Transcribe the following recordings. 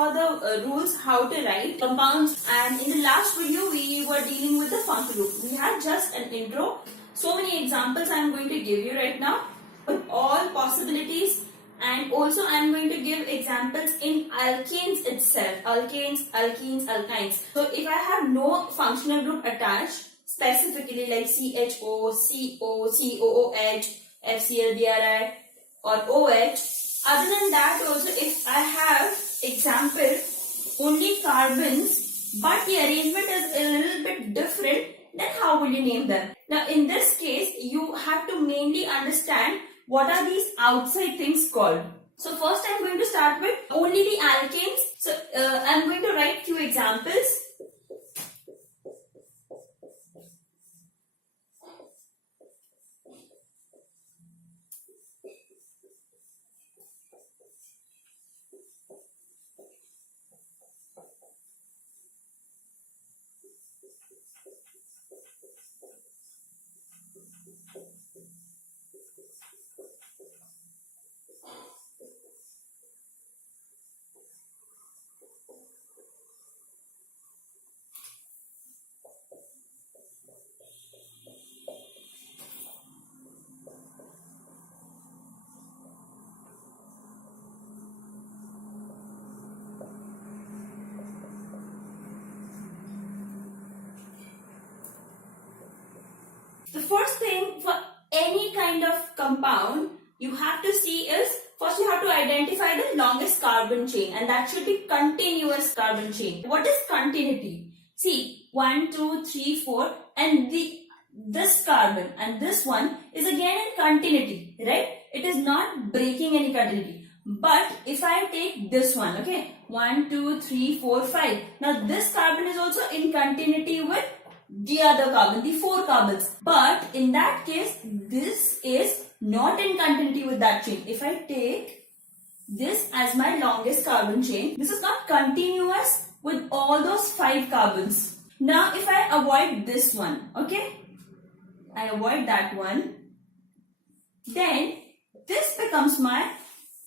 saw the rules how to write compounds, and in the last video we were dealing with the functional group. We had just an intro. So many examples I am going to give you right now, all possibilities, and also I am going to give examples in alkanes itself, alkanes, alkenes, alkynes. So if I have no functional group attached, specifically like CHO, CO, COOH, FCl, BRI or OH, other than that also if I have example only carbons but the arrangement is a little bit different, then how will you name them? Now in this case you have to mainly understand what are these outside things called. So first I am going to start with only the alkanes. So I am going to write few examples. The first thing for any kind of compound you have to see is, first you have to identify the longest carbon chain, and that should be continuous carbon chain. What is continuity? See, 1, 2, 3, 4 and this carbon and this one is again in continuity, right? It is not breaking any continuity. But if I take this one, okay, 1, 2, 3, 4, 5. Now this carbon is also in continuity with the other carbon, the 4 carbons. But in that case, this is not in continuity with that chain. If I take this as my longest carbon chain, this is not continuous with all those 5 carbons. Now if I avoid this one, okay, I avoid that one, then this becomes my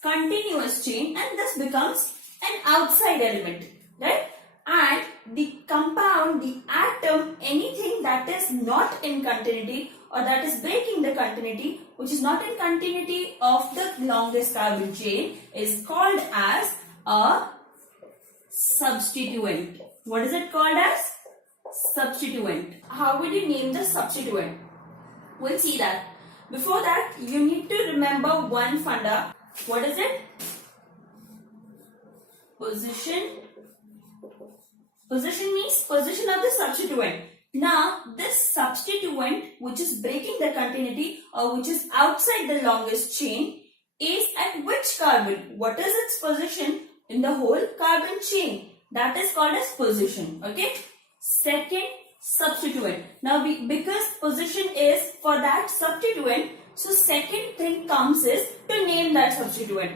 continuous chain and this becomes an outside element, right? And the compound, the atom, anything that is not in continuity or that is breaking the continuity, which is not in continuity of the longest carbon chain, is called as a substituent. What is it called as? Substituent. How will you name the substituent? We'll see that. Before that, you need to remember one funda. What is it? Position. Position means position of the substituent. Now, this substituent which is breaking the continuity or which is outside the longest chain is at which carbon? What is its position in the whole carbon chain? That is called as position. Okay. Second, substituent. Now, because position is for that substituent, so second thing comes is to name that substituent.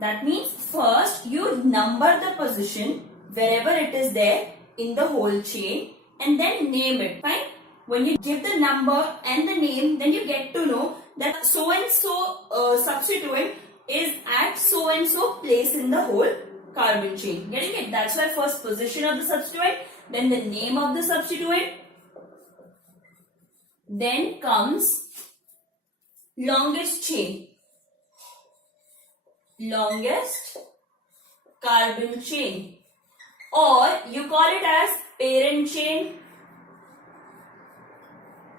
That means first you number the position wherever it is there in the whole chain and then name it. Fine. When you give the number and the name, then you get to know that so and so substituent is at so and so place in the whole carbon chain. Getting it? That's why first position of the substituent, then the name of the substituent, then comes longest chain, longest carbon chain. Or you call it as parent chain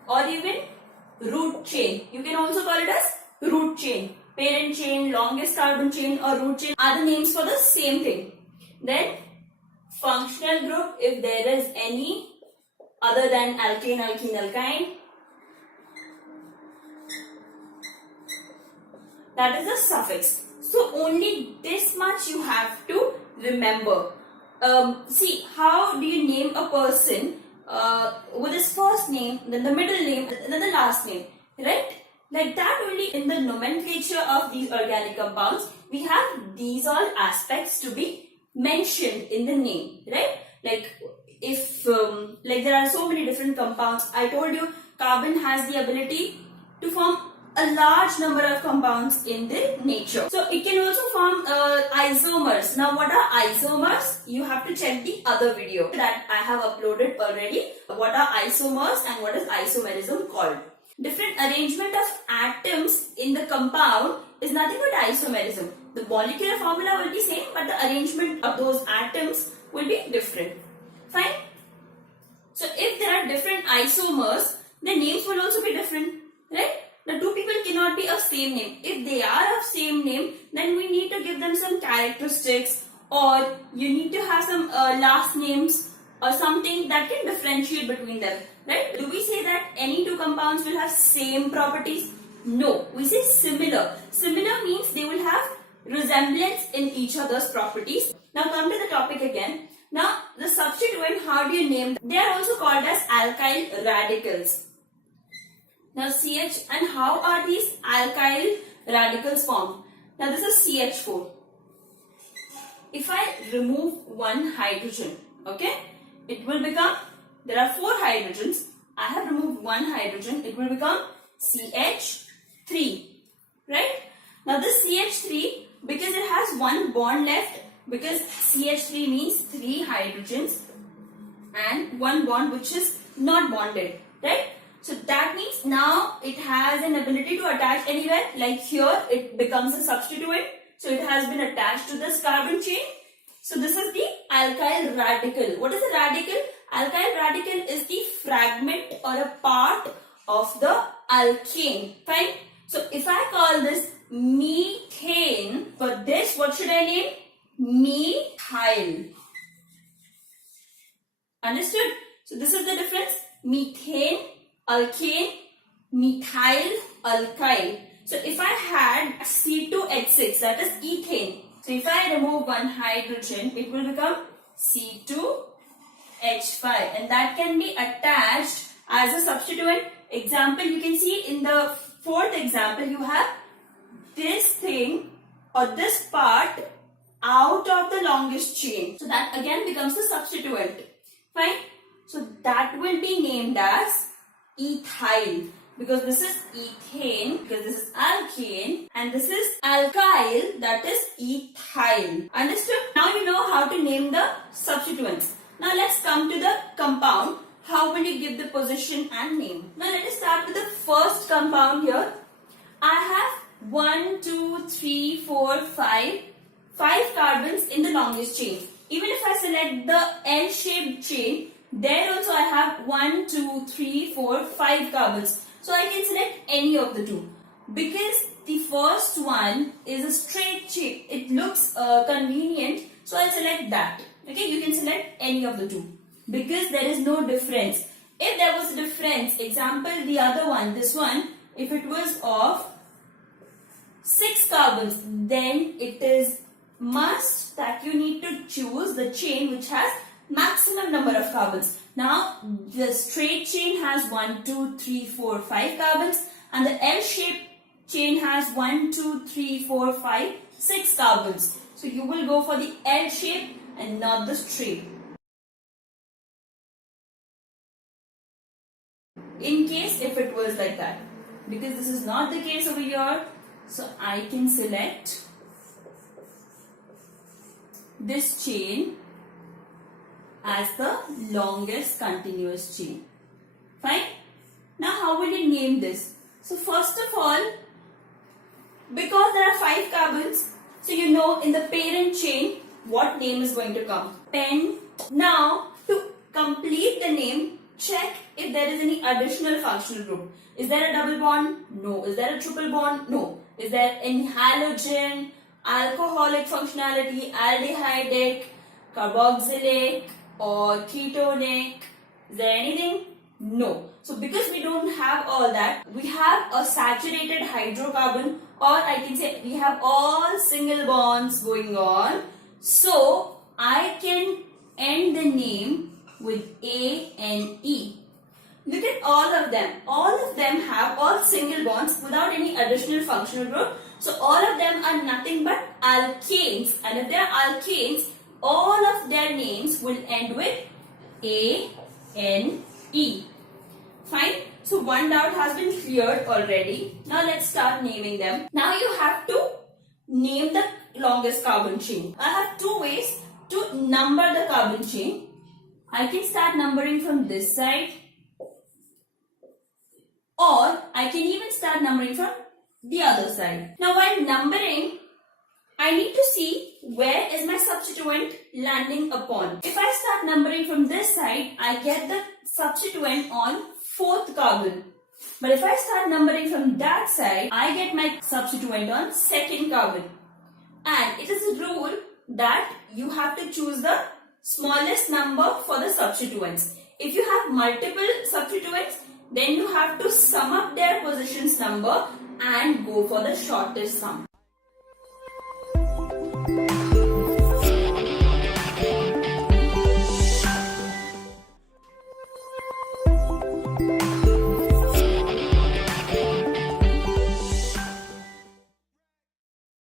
or even root chain. You can also call it as root chain. Parent chain, longest carbon chain or root chain are the names for the same thing. Then functional group, if there is any other than alkane, alkene, alkyne, that is a suffix. So only this much you have to remember. See, how do you name a person with his first name, then the middle name, then the last name, right? Like that only in the nomenclature of these organic compounds, we have these all aspects to be mentioned in the name, right? Like if, like there are so many different compounds. I told you carbon has the ability to form a large number of compounds in the nature. So it can also form isomers. Now what are isomers? You have to check the other video that I have uploaded already. What are isomers and what is isomerism called? Different arrangement of atoms in the compound is nothing but isomerism. The molecular formula will be same, but the arrangement of those atoms will be different. Fine? So if there are different isomers, the names will also be different, right? The two people cannot be of same name. If they are of same name, then we need to give them some characteristics, or you need to have some last names or something that can differentiate between them, right? Do we say that any two compounds will have same properties? No, we say similar. Similar means they will have resemblance in each other's properties. Now come to the topic again. Now the substituent, how do you name them? They are also called as alkyl radicals. Now CH, and how are these alkyl radicals formed? Now this is CH4. If I remove one hydrogen, okay, it will become, there are 4 hydrogens. I have removed one hydrogen, it will become CH3, right? Now this CH3, because it has one bond left, because CH3 means 3 hydrogens and one bond which is not bonded, right? So that means now it has an ability to attach anywhere, like here it becomes a substituent. So it has been attached to this carbon chain. So this is the alkyl radical. What is a radical? Alkyl radical is the fragment or a part of the alkane. Fine. So if I call this methane, for this what should I name? Methyl. Understood? So this is the difference. Methane, alkane, methyl, alkyl. So if I had C2H6, that is ethane. So if I remove one hydrogen, it will become C2H5, and that can be attached as a substituent. Example, you can see in the 4th example, you have this thing or this part out of the longest chain. So that again becomes the substituent. Fine. So that will be named as ethyl, because this is ethane, because this is alkane, and this is alkyl, that is ethyl. Understood? Now you know how to name the substituents. Now let's come to the compound. How will you give the position and name? Now let us start with the first compound here. I have 1, 2, 3, 4, 5 carbons in the longest chain. Even if I select the L-shaped chain, there also I have 1, 2, 3, 4, 5 carbons. So I can select any of the two. Because the first one is a straight shape, it looks convenient, so I'll select that. Okay, you can select any of the two, because there is no difference. If there was a difference, example the other one, this one, if it was of 6 carbons, then it is must that you need to choose the chain which has maximum number of carbons. Now the straight chain has 1, 2, 3, 4, 5 carbons, and the L-shaped chain has 1, 2, 3, 4, 5, 6 carbons. So you will go for the L shape and not the straight. In case if it was like that, because this is not the case over here, so I can select this chain as the longest continuous chain. Fine. Now how will you name this? So first of all, because there are 5 carbons, so you know in the parent chain what name is going to come. Pen. Now to complete the name, check if there is any additional functional group. Is there a double bond? No. Is there a triple bond? No. Is there any halogen, alcoholic functionality, aldehydic, carboxylic, or ketonic? Is there anything? No. So because we don't have all that, we have a saturated hydrocarbon, or I can say we have all single bonds going on. So I can end the name with A and E. Look at all of them. All of them have all single bonds without any additional functional group. So all of them are nothing but alkanes. And if they are alkanes, all of their names will end with A, N, E. Fine. So one doubt has been cleared already. Now let's start naming them. Now you have to name the longest carbon chain. I have two ways to number the carbon chain. I can start numbering from this side, or I can even start numbering from the other side. Now while numbering, I need to see where is my substituent landing upon. If I start numbering from this side, I get the substituent on 4th carbon. But if I start numbering from that side, I get my substituent on 2nd carbon. And it is a rule that you have to choose the smallest number for the substituents. If you have multiple substituents, then you have to sum up their positions number and go for the shortest sum.